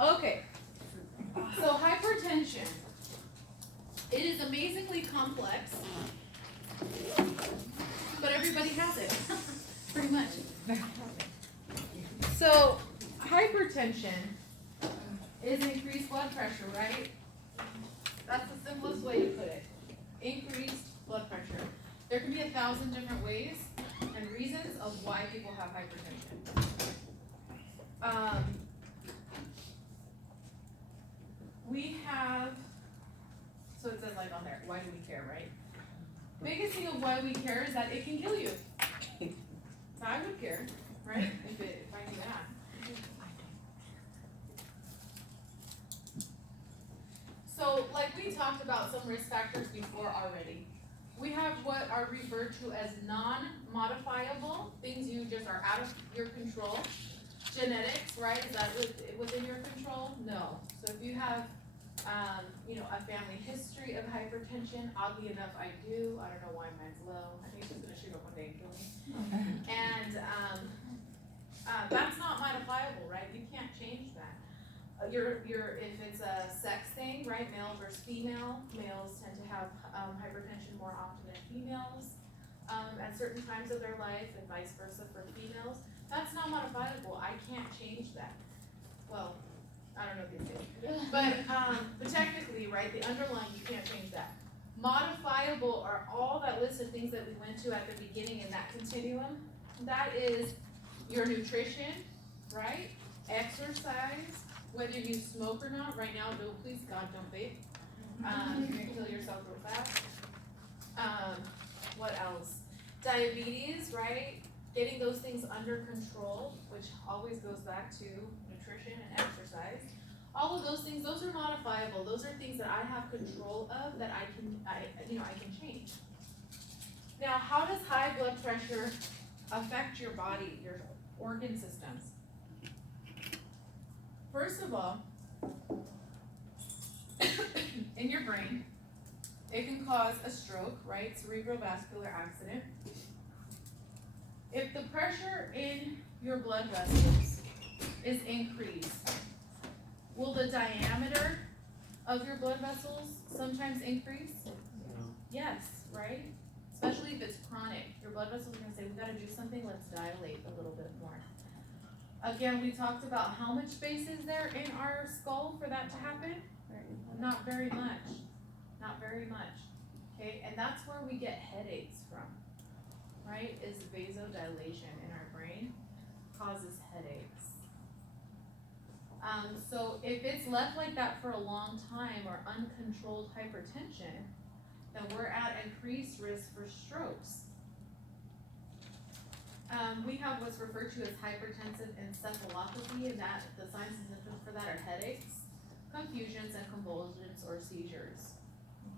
Okay, so hypertension. It is amazingly complex, but everybody has it, pretty much. So, hypertension is increased blood pressure, right? That's the simplest way to put it. Increased blood pressure. There can be 1,000 different ways and reasons of why people have hypertension. We have, so it says like on there, why do we care, right? Biggest thing of why we care is that it can kill you. So I would care, right, if I knew that. So like we talked about some risk factors before already. We have what are referred to as non-modifiable, things you just are out of your control. Genetics, right, is that within your control? No. So if you have, a family history of hypertension, oddly enough I do, I don't know why mine's low, I think she's gonna shoot up one day and kill me. And that's not modifiable, right, you can't change that. If it's a sex thing, right, male versus female, males tend to have hypertension more often than females at certain times of their life, and vice versa for females. That's not modifiable. I can't change that. Well, I don't know if you do, but technically, right, the underlying, you can't change that. Modifiable are all that list of things that we went to at the beginning in that continuum. That is your nutrition, right, exercise, whether you smoke or not. Right now, no, please God, don't vape. You're gonna kill yourself real fast. What else? Diabetes, right? Getting those things under control, which always goes back to nutrition and exercise. All of those things, those are modifiable. Those are things that I have control of that I can change. Now, how does high blood pressure affect your body, your organ systems? First of all, in your brain, it can cause a stroke, right? Cerebrovascular accident. If the pressure in your blood vessels is increased, will the diameter of your blood vessels sometimes increase? Yes, right? Especially if it's chronic. Your blood vessels are gonna say, we gotta do something, let's dilate a little bit more. Again, we talked about how much space is there in our skull for that to happen? Not very much, not very much, okay? And that's where we get headaches from, right? Is vasodilation in our brain causes headaches. So if it's left like that for a long time or uncontrolled hypertension, then we're at increased risk for strokes. We have what's referred to as hypertensive encephalopathy, and that the signs and symptoms for that are headaches, confusions, and convulsions or seizures.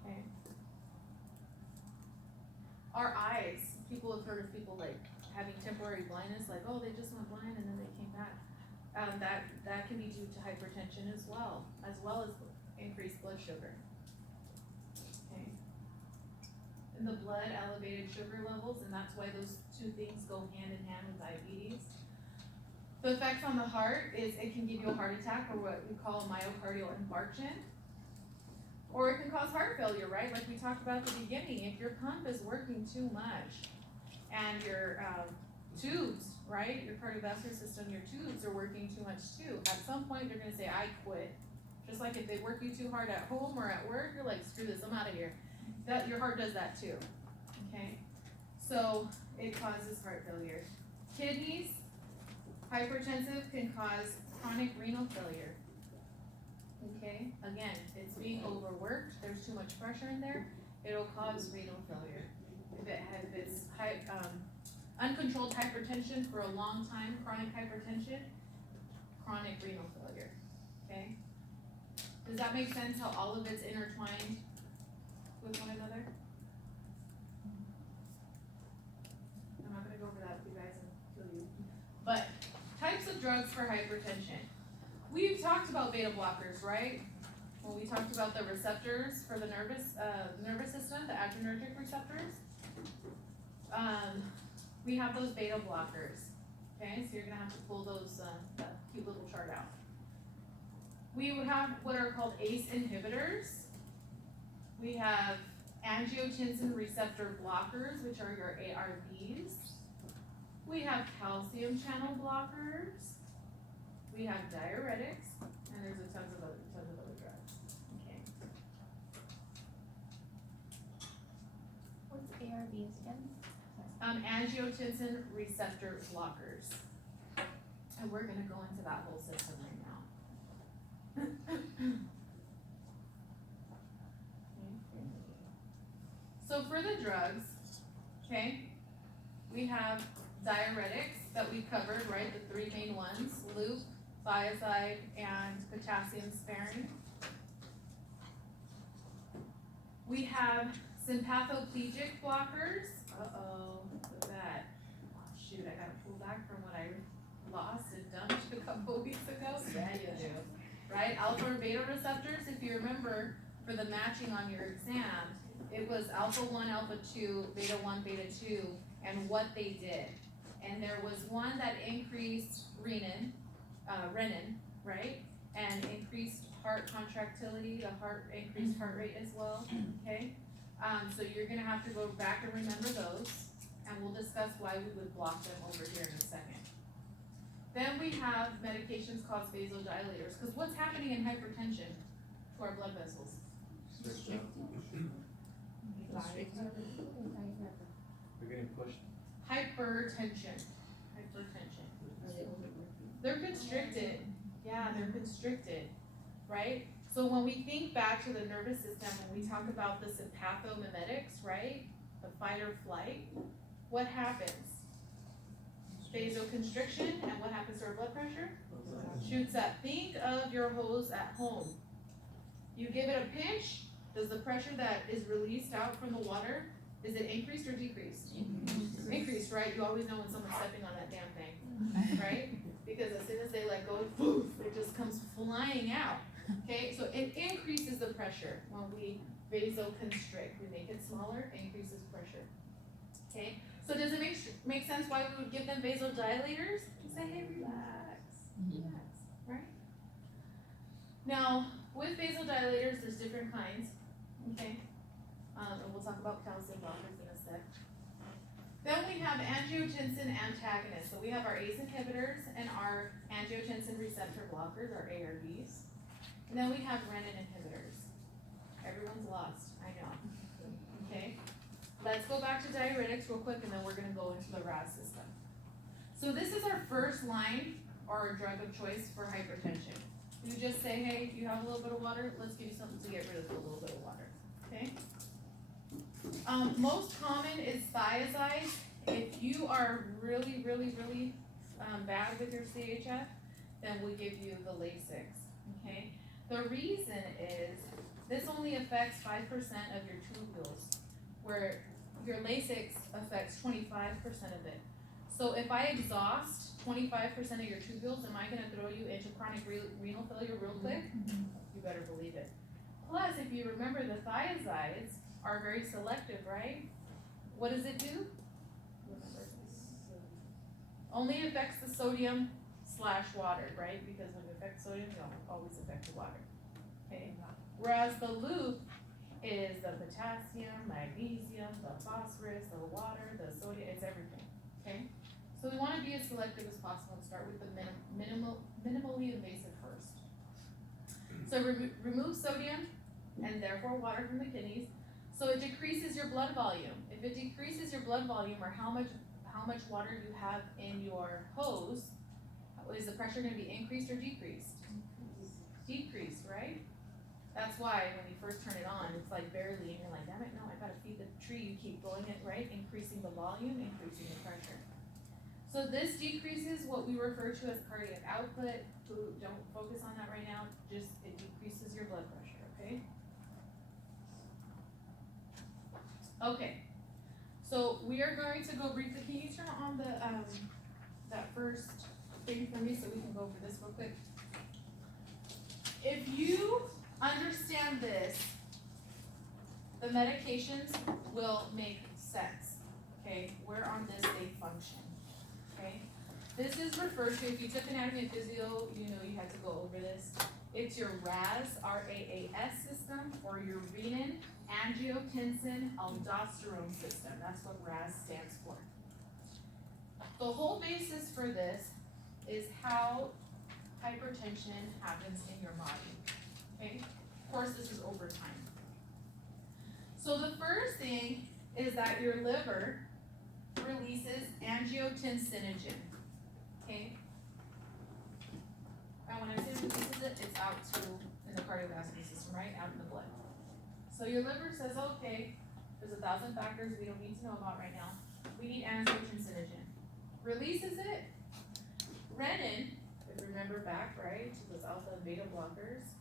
Okay. Our eyes, people have heard of people like having temporary blindness, like, oh, they just went blind and then they came back. That can be due to hypertension as well as increased blood sugar. Okay. In the blood, elevated sugar levels, and that's why those two things go hand in hand with diabetes. The effects on the heart is it can give you a heart attack, or what we call a myocardial infarction. Or it can cause heart failure, right? Like we talked about at the beginning. If your pump is working too much and your tubes, right? Your cardiovascular system, your tubes are working too much too. At some point, they're gonna say, I quit. Just like if they work you too hard at home or at work, you're like, screw this, I'm out of here. That your heart does that too, okay? So it causes heart failure. Kidneys, hypertensive can cause chronic renal failure. Okay, again, it's being overworked, there's too much pressure in there, it'll cause renal failure. If it's uncontrolled hypertension for a long time, chronic hypertension, chronic renal failure, okay? Does that make sense how all of it's intertwined with one another? I'm not gonna go over that with you guys and kill you. But types of drugs for hypertension. We've talked about beta blockers, right? When we talked about the receptors for the nervous system, the adrenergic receptors. We have those beta blockers. Okay, so you're gonna have to pull those that cute little chart out. We would have what are called ACE inhibitors. We have angiotensin receptor blockers, which are your ARBs. We have calcium channel blockers. We have diuretics, and there's a tons of other drugs. Okay. What's ARBs again? Angiotensin receptor blockers. And we're gonna go into that whole system right now. So for the drugs, okay, we have diuretics that we covered, right, the three main ones, loop, thiazide, and potassium sparing. We have sympathoplegic blockers. Look at that. Oh, shoot, I gotta pull back from what I lost and dumped a couple weeks ago. Yeah, you do. Right, alpha and beta receptors, if you remember, for the matching on your exam, it was alpha 1, alpha 2, beta 1, beta 2, and what they did. And there was one that increased renin, right? And increased heart contractility, increased heart rate as well, okay? So you're gonna have to go back and remember those, and we'll discuss why we would block them over here in a second. Then we have medications called vasodilators, because what's happening in hypertension to our blood vessels? They're getting pushed. Hypertension. They're constricted. Yeah, they're constricted, right? So when we think back to the nervous system, when we talk about the sympathomimetics, right? The fight or flight, what happens? Vasoconstriction, and what happens to our blood pressure? Shoots up. Think of your hose at home. You give it a pinch, does the pressure that is released out from the water, is it increased or decreased? Increased, right? You always know when someone's stepping on that damn thing, right? Because as soon as they let go, poof, it just comes flying out, okay? So it increases the pressure when we vasoconstrict. We make it smaller, increases pressure, okay? So does it make sense why we would give them vasodilators? Say, hey, relax, right? Now, with vasodilators, there's different kinds, okay? And we'll talk about calcium blockers in a sec. Then we have angiotensin antagonists. So we have our ACE inhibitors and our angiotensin receptor blockers, our ARBs. And then we have renin inhibitors. Everyone's lost, I know. Okay, let's go back to diuretics real quick, and then we're gonna go into the RAS system. So this is our first line, or our drug of choice for hypertension. You just say, hey, you have a little bit of water, let's give you something to get rid of a little bit of water, okay? Most common is thiazide. If you are really bad with your CHF, then we'll give you the Lasix, okay? The reason is, this only affects 5% of your tubules, where your Lasix affects 25% of it. So if I exhaust 25% of your tubules, am I gonna throw you into chronic renal failure real quick? You better believe it. Plus, if you remember, the thiazides are very selective, right? What does it do? Only affects the sodium / water, right? Because when you affect sodium, you always affect the water, okay? Whereas the loop is the potassium, magnesium, the phosphorus, the water, the sodium, it's everything, okay? So we wanna be as selective as possible and start with the minimally invasive first. So remove sodium and therefore water from the kidneys. So it decreases your blood volume. If it decreases your blood volume, or how much water you have in your hose, is the pressure gonna be increased or decreased? Decreased, right? That's why when you first turn it on, it's like barely, and you're like, damn it, no, I gotta feed the tree. You keep blowing it, right? Increasing the volume, increasing the pressure. So this decreases what we refer to as cardiac output. Don't focus on that right now, just it decreases your blood pressure, okay? Okay, so we are going to go briefly. Can you turn on the that first thing for me so we can go over this real quick? If you understand this, the medications will make sense, okay? Where on this they function, okay? This is referred to, if you took anatomy and physio, you know you had to go over this. it's your RAAS, R-A-A-S system, or your renin-angiotensin-aldosterone system. That's what RAAS stands for. The whole basis for this is how hypertension happens in your body, okay? Of course, this is over time. So the first thing is that your liver releases angiotensinogen, okay? And when I say releases it, it's out in the cardiovascular system, right? Out in the blood. So your liver says, okay, there's 1,000 factors we don't need to know about right now. We need angiotensinogen. Releases it. Renin, if you remember back, right, to those alpha and beta blockers,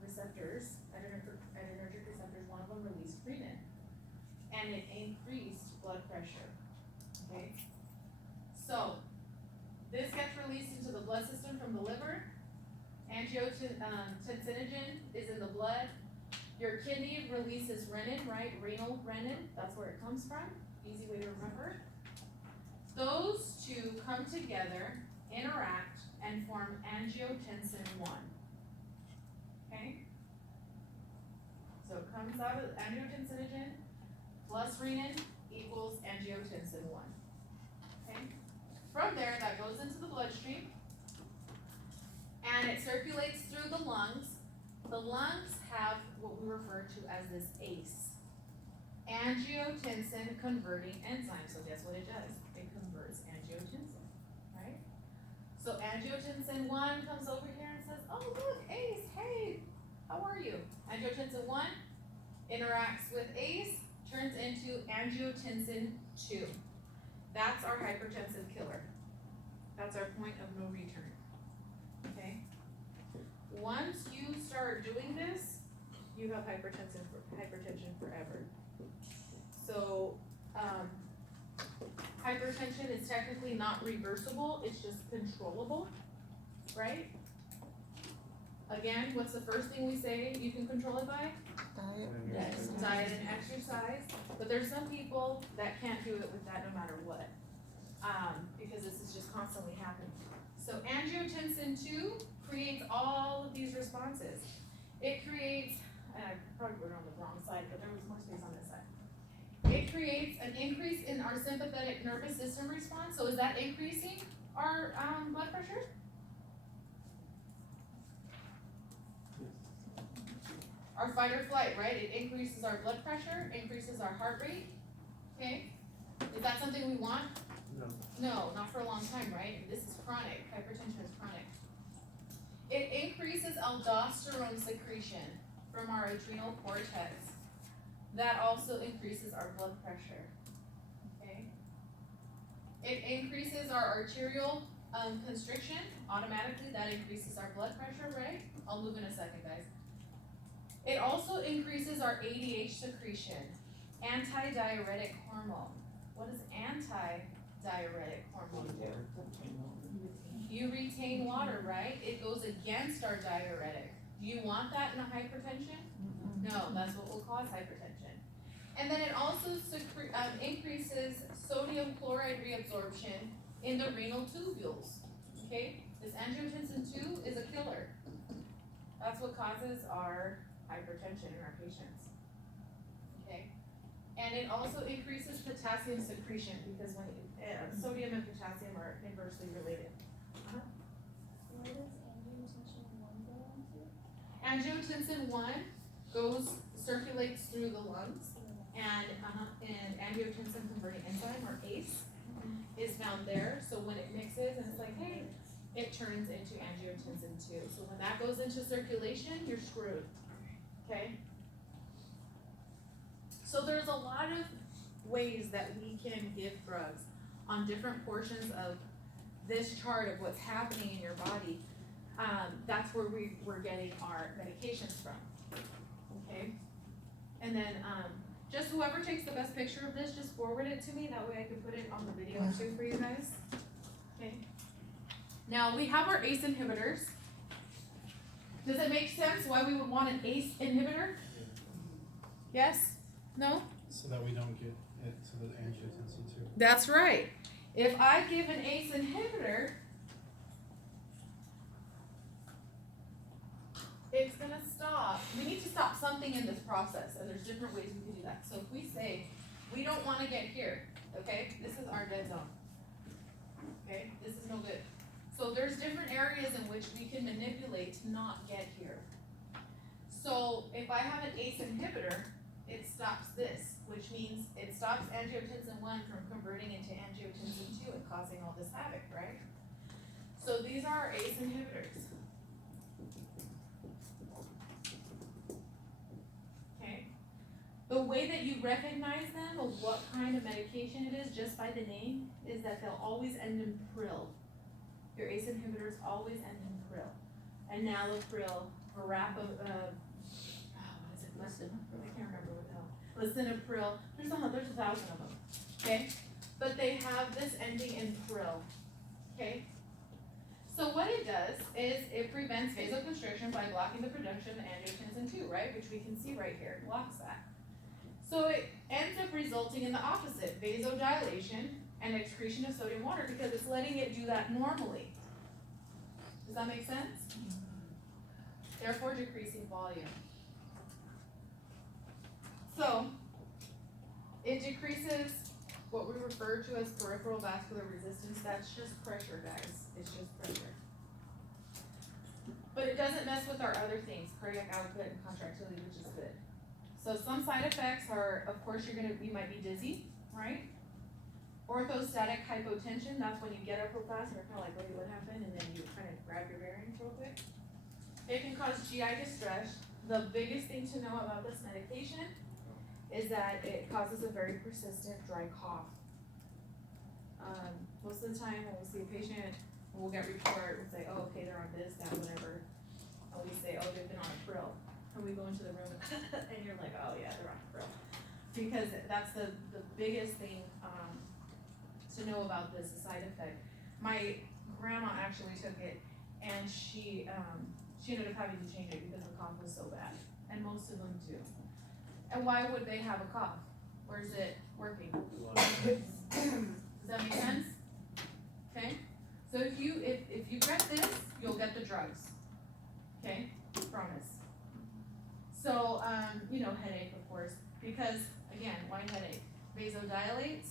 receptors, adrenergic receptors, one of them released renin. And it increased blood pressure, okay? So, this gets released into the blood system from the liver. Angiotensinogen is in the blood. Your kidney releases renin, right? Renal renin, that's where it comes from. Easy way to remember. Those two come together, interact, and form angiotensin 1. Okay? So it comes out of angiotensinogen plus renin equals angiotensin 1. Okay? From there, that goes into the bloodstream, and it circulates through the lungs. The lungs have what we refer to as this ACE, angiotensin converting enzyme. So guess what it does? It converts angiotensin, right? So angiotensin 1 comes over here and says, oh look, ACE, hey, how are you? Angiotensin 1 interacts with ACE, turns into angiotensin 2. That's our hypertensive killer. That's our point of no return, okay? Once you start doing this, you have hypertension forever. So, hypertension is technically not reversible, it's just controllable, right? Again, what's the first thing we say you can control it by? Diet and exercise. But there's some people that can't do it with that no matter what, because this is just constantly happening. So angiotensin 2 creates all of these responses. It creates, and I probably wrote it on the wrong side, but there was more space on this side. It creates an increase in our sympathetic nervous system response. So is that increasing our blood pressure? Our fight or flight, right? It increases our blood pressure, increases our heart rate, okay? Is that something we want? No. No, not for a long time, right? This is chronic, hypertension is chronic. It increases aldosterone secretion from our adrenal cortex. That also increases our blood pressure, okay? It increases our arterial constriction, automatically that increases our blood pressure, right? I'll move in a second, guys. It also increases our ADH secretion, antidiuretic hormone. What does antidiuretic hormone do? You retain water, right? It goes against our diuretic. Do you want that in a hypertension? No, that's what will cause hypertension. And then it also increases sodium chloride reabsorption in the renal tubules, okay? This angiotensin 2 is a killer. That's what causes our hypertension in our patients, okay? And it also increases potassium secretion because when sodium and potassium are inversely related. Where does angiotensin 1 go into? Angiotensin 1 circulates through the lungs, and angiotensin converting enzyme, or ACE, is found there. So when it mixes and it's like, hey, it turns into angiotensin 2. So when that goes into circulation, you're screwed, okay? So there's a lot of ways that we can give drugs on different portions of this chart of what's happening in your body. That's where we're getting our medications from, okay? And then just whoever takes the best picture of this, just forward it to me, that way I can put it on the video too for you guys, okay? Now we have our ACE inhibitors. Does it make sense why we would want an ACE inhibitor? Yes? No? So that we don't get it to the angiotensin 2. That's right. If I give an ACE inhibitor, it's gonna stop, we need to stop something in this process, and there's different ways we can do that. So if we say, we don't wanna get here, okay, this is our dead zone. Okay, this is no good. So there's different areas in which we can manipulate to not get here. So if I have an ACE inhibitor, it stops this, which means it stops angiotensin 1 from converting into angiotensin 2 and causing all this havoc, right? So these are our ACE inhibitors. Okay. The way that you recognize them of what kind of medication it is, just by the name, is that they'll always end in pril. Your ACE inhibitors always end in pril. Enalapril, what is it, I can't remember what the hell. Lisinopril, there's 1,000 of them, okay? But they have this ending in pril, okay? So what it does is it prevents vasoconstriction by blocking the production of angiotensin 2, right? Which we can see right here, it blocks that. So it ends up resulting in the opposite, vasodilation and excretion of sodium water, because it's letting it do that normally. Does that make sense? Therefore decreasing volume. So, it decreases what we refer to as peripheral vascular resistance. That's just pressure, guys. It's just pressure. But it doesn't mess with our other things, cardiac output and contractility, which is good. So some side effects are, of course, you might be dizzy, right? Orthostatic hypotension, that's when you get up real fast and you're kind of like, wait, what happened? And then you kind of grab your bearings real quick. It can cause GI distress. The biggest thing to know about this medication is that it causes a very persistent dry cough. Most of the time when we see a patient, we'll get report, we'll say, oh, okay, they're on this, that, whatever. And we say, oh, they've been on a pril. And we go into the room and you're like, oh yeah, they're on a pril. Because that's the biggest thing to know about this, the side effect. My grandma actually took it and she ended up having to change it because the cough was so bad. And most of them do. And why would they have a cough? Or is it working? Does that make sense? Okay? So if you get this, you'll get the drugs. Okay? Promise. So, headache, of course, because, again, why headache? Vasodilates,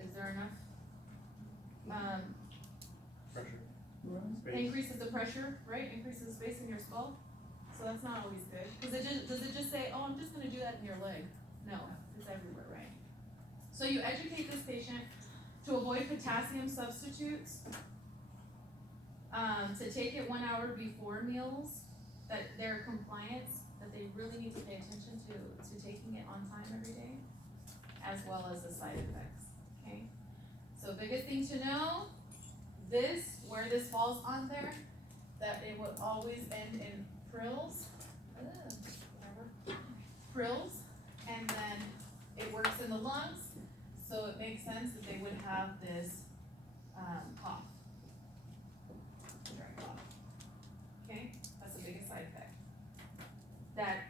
is there enough? Pressure. Increases the pressure, right? Increases the space in your skull. So that's not always good. Does it just say, oh, I'm just gonna do that in your leg? No, it's everywhere, right? So you educate this patient to avoid potassium substitutes, to take it 1 hour before meals, that their compliance, that they really need to pay attention to taking it on time every day, as well as the side effects, okay? So biggest thing to know, where this falls on there, that it would always end in prils, and then it works in the lungs, so it makes sense that they would have this cough, dry cough. Okay, that's the biggest side effect that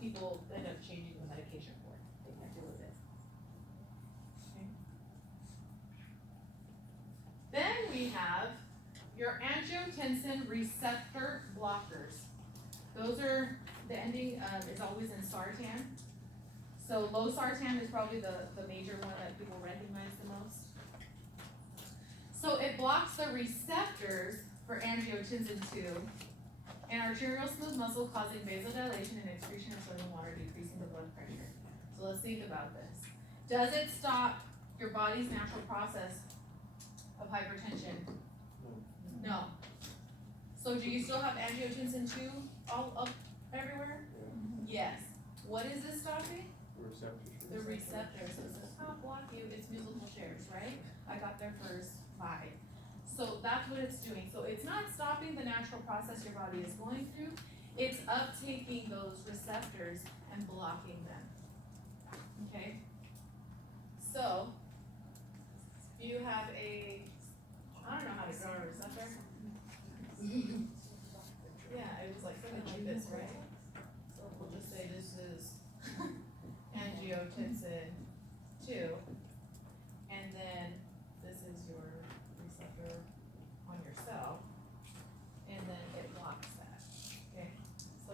people end up changing the medication for. They can't deal with it. Okay. Then we have your angiotensin receptor blockers. Those are, the ending is always in sartan. So losartan is probably the major one that people recognize the most. So it blocks the receptors for angiotensin 2 and arterial smooth muscle, causing vasodilation and excretion of sodium water, decreasing the blood pressure. So let's think about this. Does it stop your body's natural process of hypertension? No. So do you still have angiotensin 2 all up everywhere? Yes. What is this stopping? Receptors. The receptors. So it says, oh, block you, it's musical chairs, right? I got there first, bye. So that's what it's doing. So it's not stopping the natural process your body is going through, it's uptaking those receptors and blocking them. Okay? So, you have I don't know how to draw a receptor. Yeah, it was like something like this, right? So we'll just say this is angiotensin 2, and then this is your receptor on your cell, and then it blocks that, okay? So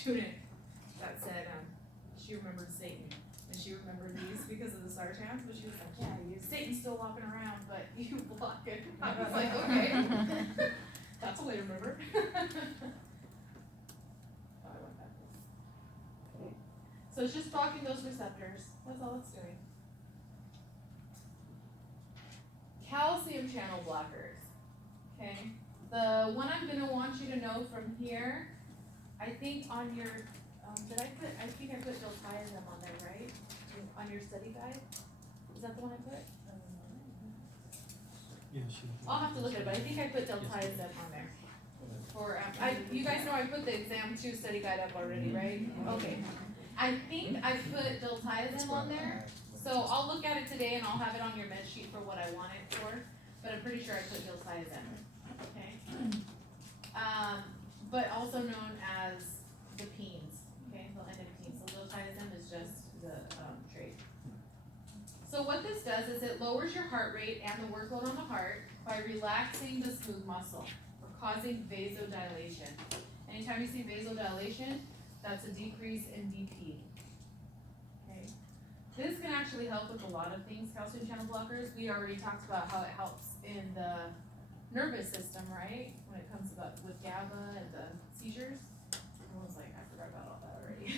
student that said, she remembered Satan, and she remembered these because of the sartans, but she was like, yeah, Satan's still walking around, but you block it. I was like, okay, that's a way to remember. Oh, I went backwards. Okay. So it's just blocking those receptors, that's all it's doing. Calcium channel blockers, okay? The one I'm gonna want you to know from here, I think on your, I think I put diltiazem on there, right? On your study guide? Is that the one I put? Yeah, she. I'll have to look at it, but I think I put diltiazem on there. For, you guys know I put the exam 2 study guide up already, right? Okay. I think I put diltiazem on there, so I'll look at it today and I'll have it on your med sheet for what I want it for, but I'm pretty sure I put diltiazem, okay? But also known as the penes, okay, the endopene, so diltiazem is just the, trait. So what this does is it lowers your heart rate and the workload on the heart by relaxing the smooth muscle or causing vasodilation. Anytime you see vasodilation, that's a decrease in BP. Okay. This can actually help with a lot of things, calcium channel blockers. We already talked about how it helps in the nervous system, right? When it comes about with GABA and the seizures. I was like, I forgot about all that already.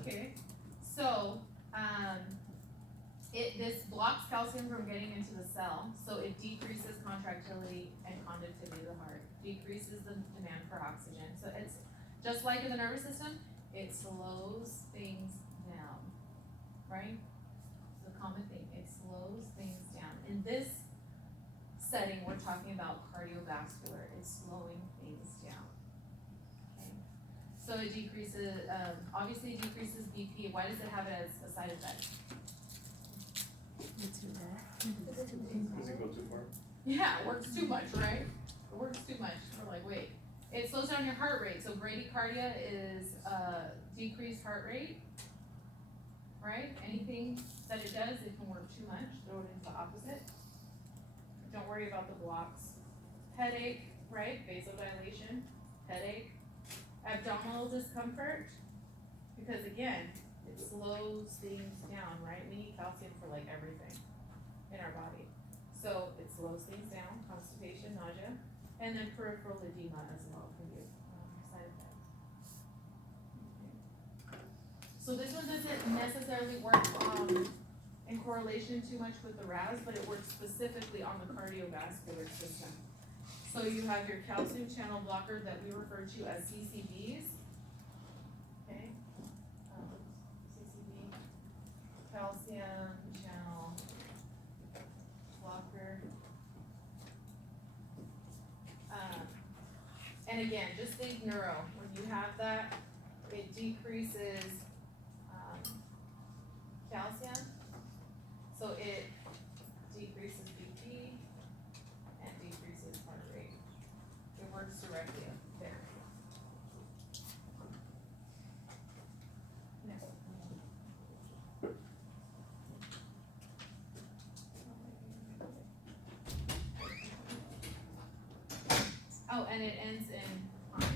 Okay, so this blocks calcium from getting into the cell, so it decreases contractility and conductivity of the heart, decreases the demand for oxygen. So it's just like in the nervous system, it slows things down, right? It's a common thing, it slows things down. In this setting, we're talking about cardiovascular, it's slowing things down, okay? So it decreases, obviously it decreases BP. Why does it have it as a side effect? Does it go too far? Yeah, it works too much, right? It works too much. We're like, wait. It slows down your heart rate. So bradycardia is decreased heart rate, right? Anything that it does, it can work too much. Throw it into the opposite. Don't worry about the blocks. Headache, right? Vasodilation, headache. Abdominal discomfort, because again, it slows things down, right? We need calcium for like everything in our body. So it slows things down, constipation, nausea, and then peripheral edema as well can be a side effect. Okay. So this one doesn't necessarily work in correlation too much with the RAS, but it works specifically on the cardiovascular system. So you have your calcium channel blocker that we refer to as CCBs. Okay, CCB, calcium channel blocker. And again, just think neuro. When you have that, it decreases calcium, so it decreases BP and decreases heart rate. It works directly up there. Next. Oh, and it ends in lines.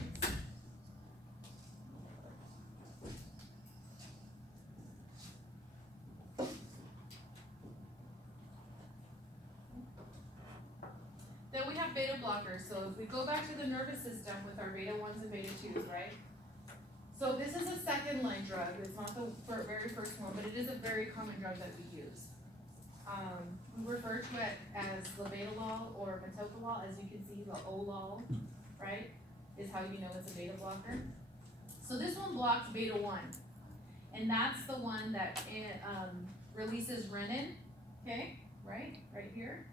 Then we have beta blockers. So if we go back to the nervous system with our beta 1s and beta 2s, right? So this is a second line drug. It's not the very first one, but it is a very common drug that we use. We refer to it as labetalol or metoprolol. As you can see, the olol, right, is how you know it's a beta blocker. So this one blocks beta 1, and that's the one that releases renin, okay, right here.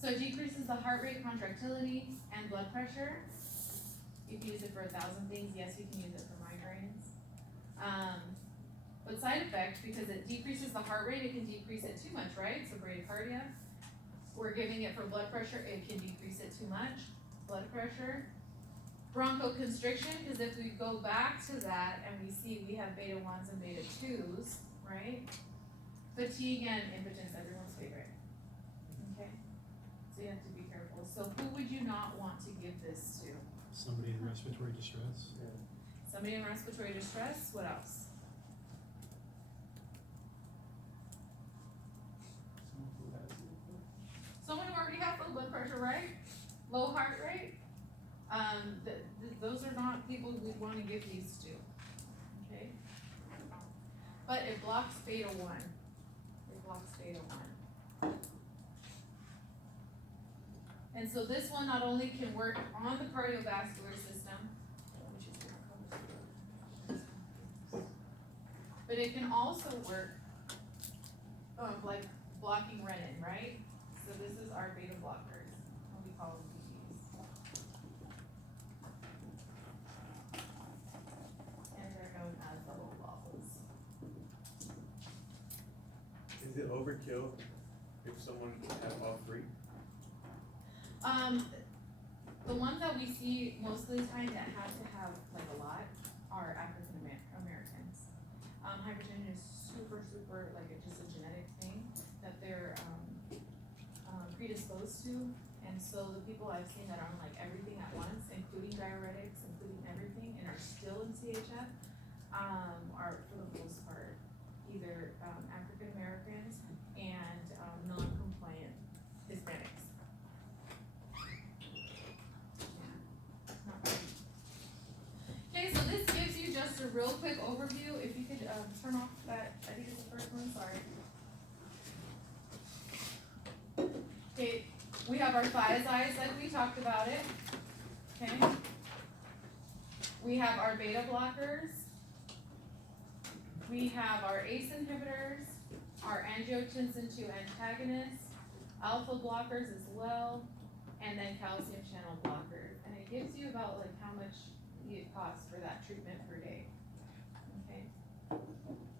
So it decreases the heart rate, contractility, and blood pressure. You can use it for 1,000 things. Yes, you can use it for migraines. But side effect, because it decreases the heart rate, it can decrease it too much, right? So bradycardia. We're giving it for blood pressure, it can decrease it too much. Blood pressure. Bronchoconstriction, because if we go back to that and we see we have beta 1s and beta 2s, right? Fatigue and impotence, everyone's favorite. Okay? So you have to be careful. So who would you not want to give this to? Somebody in respiratory distress. Somebody in respiratory distress, what else? Someone who already has low blood pressure, right? Low heart rate. Those are not people we wanna give these to, okay? But it blocks beta one. It blocks beta one. And so this one not only can work on the cardiovascular system, but it can also work, like blocking renin, right? So this is our beta blockers, what we call them BBs. And they're known as the low levels. Is it overkill if someone can have all three? The ones that we see most of the time that have to have like a lot are African Americans. Hypertension is super, like it's just a genetic thing that they're, predisposed to. And so the people I've seen that are on like everything at once, including diuretics, including everything, and are still in CHF, are for the most part either, African Americans and, non-compliant Hispanics. Okay, so this gives you just a real quick overview. If you could, turn off that, I think it's the first one, sorry. Okay, we have our thiazides like we talked about it, okay? We have our beta blockers. We have our ACE inhibitors, our angiotensin II antagonists, alpha blockers as well, and then calcium channel blockers. And it gives you about like how much it costs for that treatment per day, okay?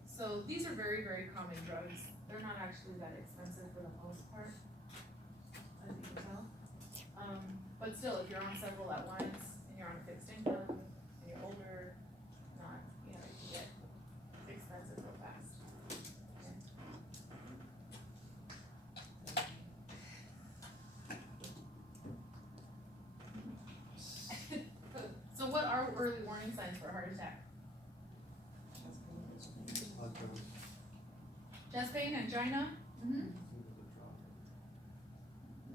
So these are very, very common drugs. They're not actually that expensive for the most part, as you can tell. But still, if you're on several at once, and you're on a fixed income, and you're older, not, you know, it can get expensive real fast. Okay. So what are early warning signs for a heart attack? Chest pain, angina,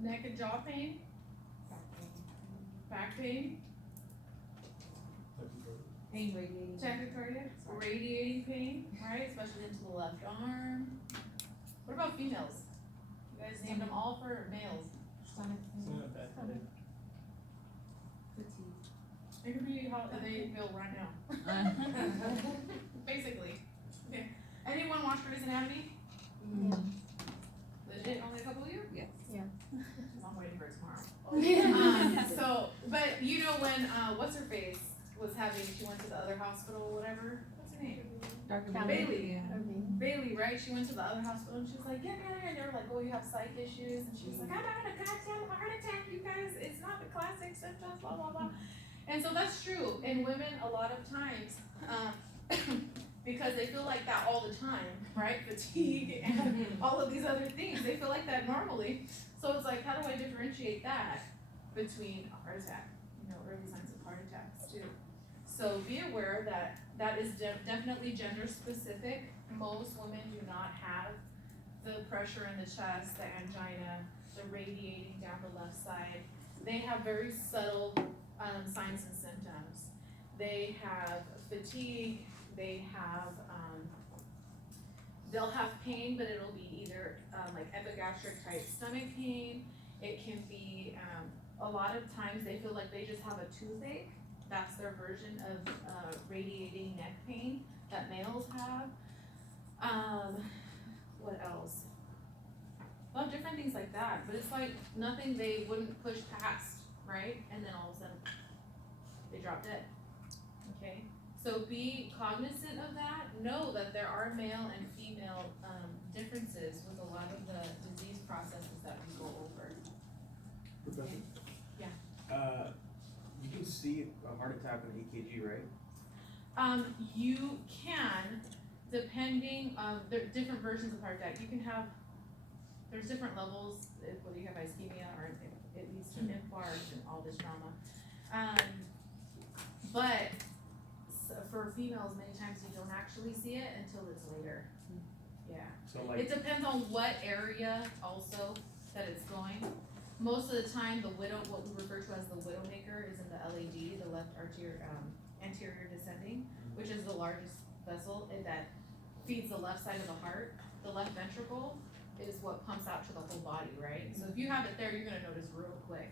neck and jaw pain, back pain, tachycardia, radiating pain, right, especially into the left arm. What about females? You guys named them all for males. It could be how they feel right now. Basically. Okay. Anyone watch Grey's Anatomy? Legit, only a couple of you? Yes. I'm waiting for it tomorrow. So, but you know when, what's her face she went to the other hospital, whatever, what's her name? Dr. Bailey. Yeah. Bailey, right? She went to the other hospital and she was like, get me out of here. And they were like, oh, you have psych issues. And she was like, I'm having a goddamn heart attack, you guys. It's not the classic symptoms, blah, blah, blah. And so that's true. In women, a lot of times, because they feel like that all the time, right? Fatigue and all of these other things. They feel like that normally. So it's like, how do I differentiate that between a heart attack? You know, early signs of heart attacks too. So be aware that that is definitely gender specific. Most women do not have the pressure in the chest, the angina, the radiating down the left side. They have very subtle signs and symptoms. They have fatigue, they have, they'll have pain, but it'll be either like epigastric type stomach pain. It can be, a lot of times they feel like they just have a toothache. That's their version of radiating neck pain that males have. What else? Well, different things like that, but it's like nothing they wouldn't push past, right? And then all of a sudden, they drop dead, okay? So be cognizant of that. Know that there are male and female differences with a lot of the disease processes that we go over. Professor? Yeah. You can see a heart attack on EKG, right? You can, depending, there are different versions of heart attack. You can have, there's different levels, whether you have ischemia or it leads to an infarct and all this trauma. But for females, many times you don't actually see it until it's later. Yeah. So It like, depends on what area also that it's going. Most of the time, the widow, what we refer to as the widowmaker, is in the LAD, the left anterior descending, which is the largest vessel that feeds the left side of the heart. The left ventricle is what pumps out to the whole body, right? So if you have it there, you're gonna notice real quick.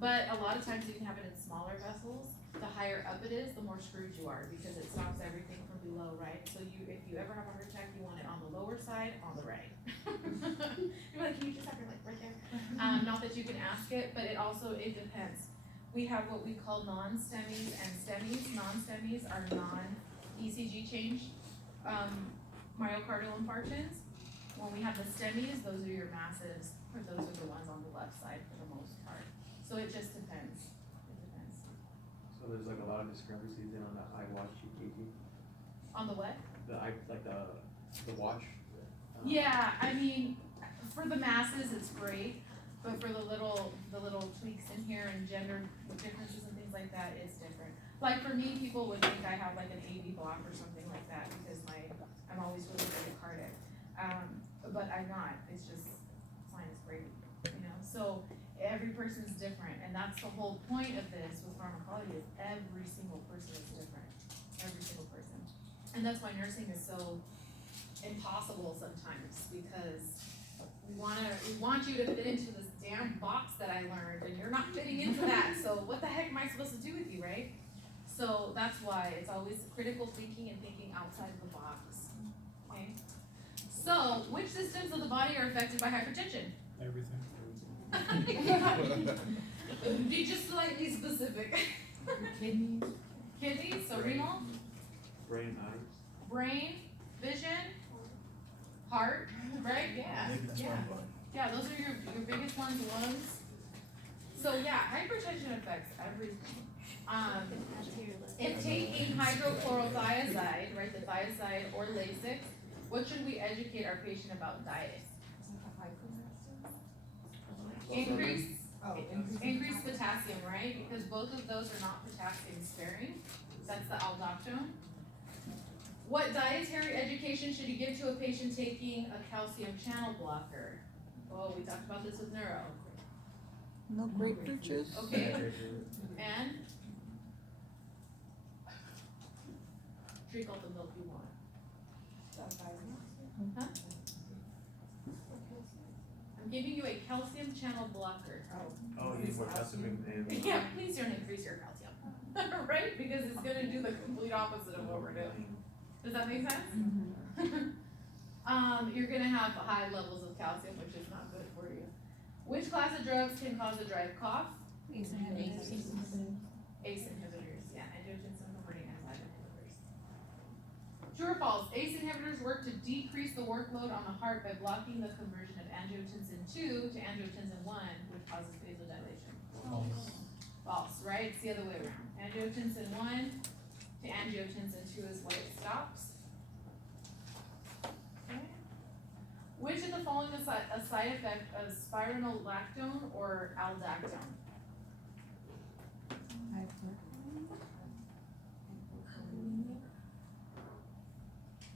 But a lot of times you can have it in smaller vessels. The higher up it is, the more screwed you are, because it stops everything from below, right? So if you ever have a heart attack, you want it on the lower side, on the right. You're like, can you just have your like right there? Not that you can ask it, but it depends. We have what we call non-STEMIs and STEMIs. Non-STEMIs are non-ECG change, myocardial infarctions. When we have the STEMIs, those are your massives, or those are the ones on the left side for the most part. So it just depends. It depends. so there's like a lot of discrepancies in on the iWatch EKG, On the what? the watch. Yeah, I mean, for the masses, it's great, but for the little tweaks in here and gender differences and things like that, it's different. Like for me, people would think I have like an AV block or something like that because I'm always really cardiac. But I'm not. It's just sinus breathing, you know. So every person's different, and that's the whole point of this with pharmacology is every single person is different. Every single person, and that's why nursing is so impossible sometimes because we want you to fit into this damn box that I learned, and you're not fitting into that. So what the heck am I supposed to do with you, right? So that's why it's always critical thinking and thinking outside of the box. Okay. So which systems of the body are affected by hypertension? Everything. Be just slightly specific. Kidneys. Kidneys, so Brain. renal, Brain, eyes. brain, vision, heart, right? Yeah, yeah. Yeah, those are your biggest ones, lungs. So yeah, hypertension affects everything. Add to your list. If taking hydrochlorothiazide, right, the thiazide or Lasix, what should we educate our patient about diet? Increase potassium, right? Because both of those are not potassium sparing. That's the aldactone. What dietary education should you give to a patient taking a calcium channel blocker? Oh, we talked about this with neuro. No grapefruit juice? Okay, and drink all the milk you want. Huh? I'm giving you a calcium channel blocker. Oh, you need more calcium in. Yeah, please don't increase your calcium, right? Because it's gonna do the complete opposite of what we're doing. Does that make sense? You're gonna have high levels of calcium, which is not good for you. Which class of drugs can cause a dry cough? ACE inhibitors, yeah, angiotensin-converting enzyme inhibitors. True or false? ACE inhibitors work to decrease the workload on the heart by blocking the conversion of angiotensin 2 to angiotensin 1, which causes vasodilation. False, right? It's the other way around. Angiotensin 1 to angiotensin 2 is what it stops. Okay. Which of the following is a side effect of spironolactone or aldactone?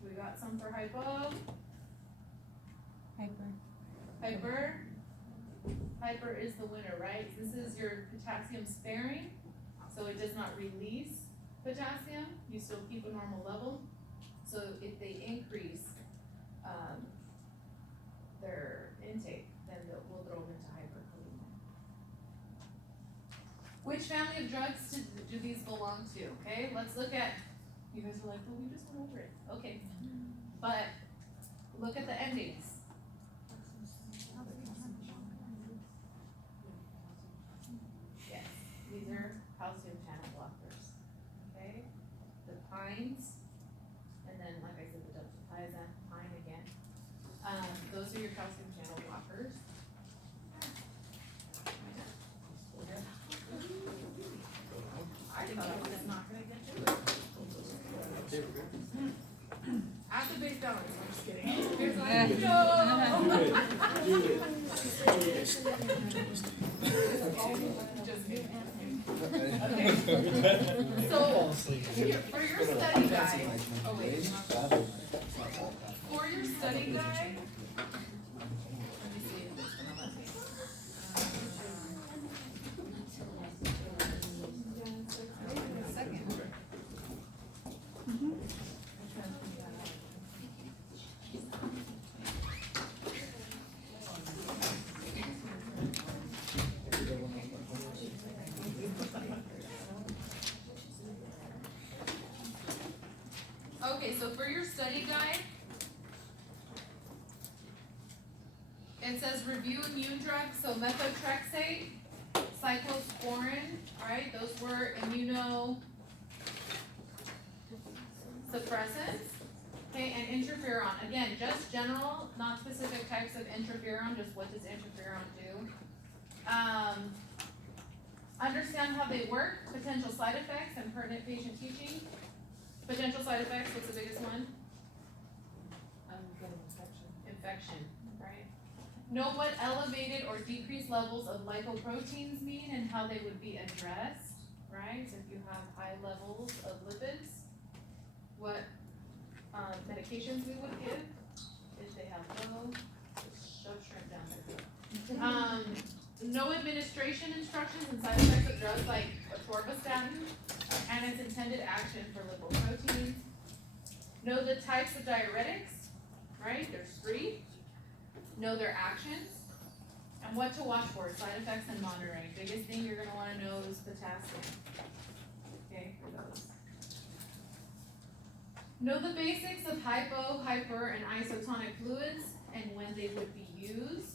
We got some for hypo. Hyper. Hyper is the winner, right? This is your potassium sparing, so it does not release potassium. You still keep a normal level. So if they increase their intake, then we'll throw them into hyperkalemia. Which family of drugs do these belong to? Okay, let's look at. You guys are like, well, we just went over it. Okay, but look at the endings. Yes, these are calcium channel blockers. Okay, the pines, and then like I said, the diazepam, pine again. Those are your calcium channel blockers. I thought I was not gonna get to it. At the big dollars, I'm just kidding. Here's like, no. Just kidding. So, Fall asleep. for your study guide, oh wait, for your study guide. Let me see if it's gonna let me. Second. Okay, so for your study guide, it says review immune drugs, so methotrexate, cyclosporin, right, those were immunosuppressants. Okay, and interferon, again, just general, not specific types of interferon, just what does interferon do? Understand how they work, potential side effects, and pertinent patient teaching. Potential side effects, what's the biggest one? Infection, right? Know what elevated or decreased levels of lipoproteins mean and how they would be addressed, right? So if you have high levels of lipids, what medications we would give if they have low, just shove shrimp down there. No administration instructions and side effects of drugs like atorvastatin and its intended action for lipoproteins. Know the types of diuretics, right? There's 3. Know their actions and what to watch for, side effects and monitoring. Biggest thing you're gonna wanna know is potassium. Okay, for those. Know the basics of hypo, hyper, and isotonic fluids and when they would be used.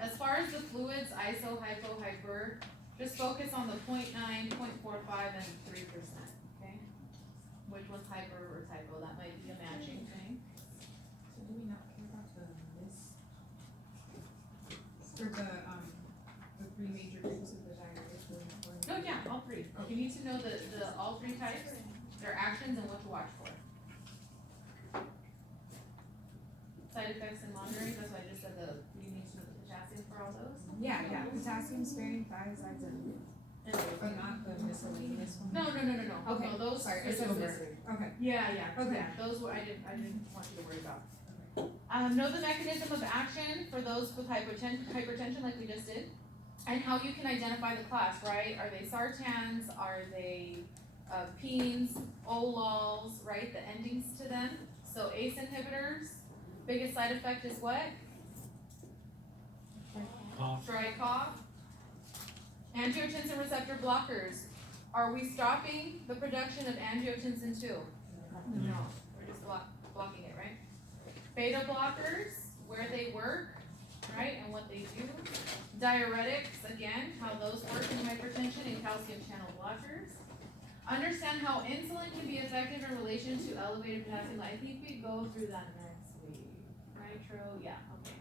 As far as the fluids, iso, hypo, hyper, just focus on the 0.9, 0.45, and 3%, okay? Which one's hyper or hypo, that might be a matching thing. So do we not care about the list? For the 3 major groups of the diarrhea, Oh yeah, all 3. You need to know the all 3 types, their actions, and what to watch for. Side effects and monitoring, that's why I just said you need to know the potassium for all those. Yeah, potassium sparing thiazides and, but not the miscellaneous one? No. Okay, No, those sorry, it's over. specifically. Okay. Yeah, Okay. those were, I didn't want you to worry about. Know the mechanism of action for those with hypertension like we just did, and how you can identify the class, right? Are they sartans, are they penes, olols, right, the endings to them? So ACE inhibitors, biggest side effect is what? Cough. Dry cough. Angiotensin receptor blockers, are we stopping the production of angiotensin 2? No, we're just blocking it, right? Beta blockers, where they work, right, and what they do. Diuretics, again, how those work in hypertension, and calcium channel blockers. Understand how insulin can be effective in relation to elevated potassium. I think we go through that next week. Nitro, yeah, okay.